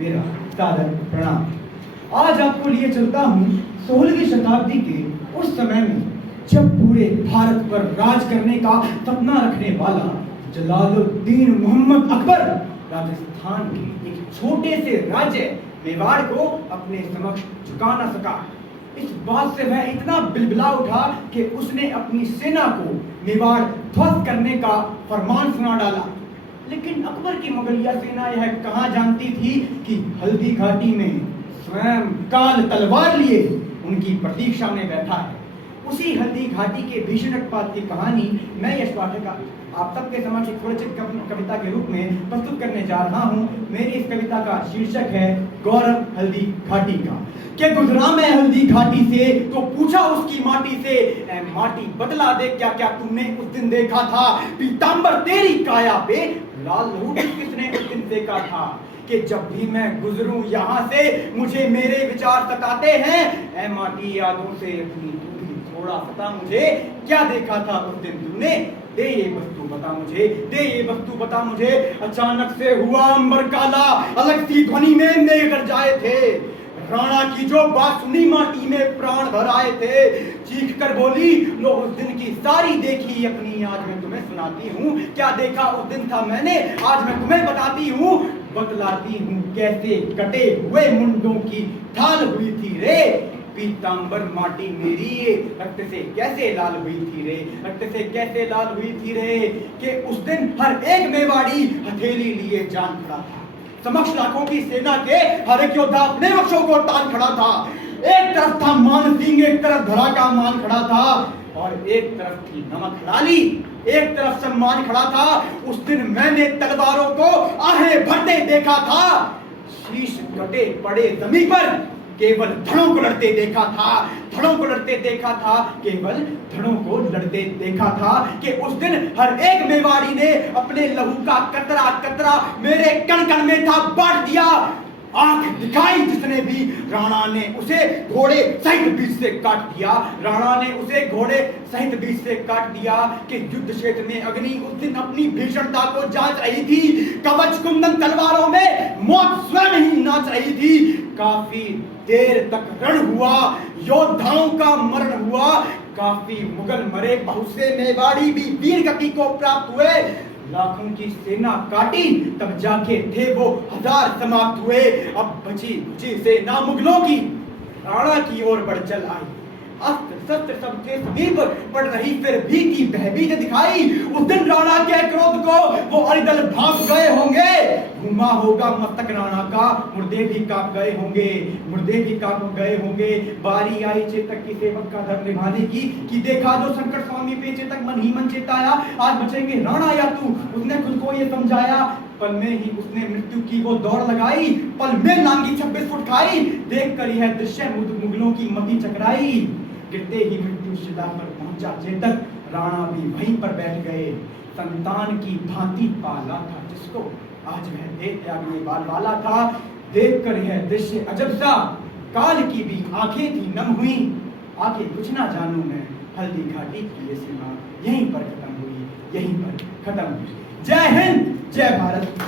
मेरा सादर प्रणाम। आज आपको लिए चलता हूँ 16वीं शताब्दी के उस समय में जब पूरे भारत पर राज करने का सपना रखने वाला जलालुद्दीन मोहम्मद अकबर राजस्थान के एक छोटे से राज्य मेवाड़ को अपने समक्ष झुका न सका। इस बात से वह इतना बिलबिला उठा कि उसने अपनी सेना को मेवाड़ ध्वस्त करने का फरमान सुना डाला। लेकिन अकबर की मुगलिया सेना यह कहाँ जानती थी कि हल्दी घाटी में स्वयं काल तलवार लिए उनकी प्रतीक्षा में बैठा है। उसी हल्दी घाटी के भीषण उत्पात की कहानी मैं यश पाठक आप सबके समक्ष एक स्वरचित कविता के रूप में प्रस्तुत करने जा रहा हूं। मेरी इस कविता का शीर्षक है गौरव हल्दी घाटी का। के गुजरा मैं हल्दी घाटी से तो पूछा उसकी माटी से, ऐ माटी बतला दे क्या क्या तुमने उस दिन देखा था। पीतांबर तेरी काया पे लाल लहू किसने उस दिन देखा था। कि जब भी मैं गुजरूं यहाँ से मुझे मेरे विचार सताते हैं। ऐ माटी यादों से अपनी थोड़ा पता मुझे क्या देखा था उस दिन तुमने। दे ये वस्तु बता मुझे, दे ये वस्तु बता मुझे। अचानक से हुआ अंबर काला, अलग सी ध्वनि में मेघ गरजाए थे। राणा की जो बात सुनी माटी में प्राण भर आए थे। चीख कर बोली लो उस दिन की सारी देखी अपनी आज मैं तुम्हें सुनाती हूँ। क्या देखा उस दिन था मैंने आज मैं तुम्हें बताती हूँ। बतलाती हूँ कैसे कटे हुए मुंडों की ढाल हुई थी रे। पीतांबर माटी मेरी रक्त से कैसे लाल हुई थी रे, रक्त से कैसे लाल हुई थी रे। कि उस दिन हर एक मेवाड़ी हथेली लिए जान खड़ा था। समक्ष लाखों की सेना के हर एक योद्धा अपने वक्षों को तान खड़ा था। एक तरफ था मान सिंह, एक तरफ धरा का मान खड़ा था और एक तरफ थी नमक हलाली, एक तरफ सम्मान खड़ा था। उस दिन मैंने तलवारों को आहें भरते देखा था। शीश कटे पड़े जमीन पर केवल धड़ों को लड़ते देखा था, धड़ों को लड़ते देखा था, केवल धड़ों को लड़ते देखा था। कि उस दिन हर एक मेवाड़ी ने अपने लहू का कतरा कतरा मेरे कण कण में था बांट दिया। आंख दिखाई जिसने भी राणा ने उसे घोड़े सहित बीच से काट दिया। राणा ने उसे घोड़े सहित बीच से काट दिया। कि युद्ध क्षेत्र में अग्नि उस दिन अपनी भीषणता को जांच रही थी। कवच कुंदन तलवारों में मौत स्वयं ही नाच रही थी। काफी देर तक रण हुआ, योद्धाओं का मरण हुआ। काफी मुगल मरे, बहुत से मेवाड़ी भी वीर गति को प्राप्त हुए। लाखों की सेना काटी तब जाके थे वो हजार समाप्त हुए। अब बची कुची सेना मुगलों की राणा की ओर बढ़ चल आई। अस्त्र शस्त्र सबके समीप पड़ रही फिर भीति भयभीत दिखाई। उस दिन राणा के क्रोध को वो अरिदल भाग गए होंगे। घुमा होगा मस्तक राणा का, मुर्दे भी कांप गए होंगे, मुर्दे भी कांप गए होंगे। बारी आई चेतक की सेवक का धर्म निभाने की। कि देखा जो संकट स्वामी पे चेतक मन ही मन चेताया। आज बचेंगे राणा या तू, उसने खुद को ये समझाया। पल में ही उसने मृत्यु की वो दौड़ लगाई, पल में लांगी 26 फुट खाई। देख कर यह दृश्य मुगलों की मति चकराई। गिरते ही मृत्यु शिला पर पहुंचा चेतक, राणा भी वहीं पर बैठ गए। संतान की भांति पाला था जिसको, आज वह देह त्यागने वाला था। देख कर यह दृश्य अजब सा, काल की भी आंखें थी नम हुई। आगे कुछ ना जानूं मैं, हल्दी घाटी की ये सीमा यहीं पर खत्म हुई, यहीं पर खत्म हुई। जय हिंद, जय भारत।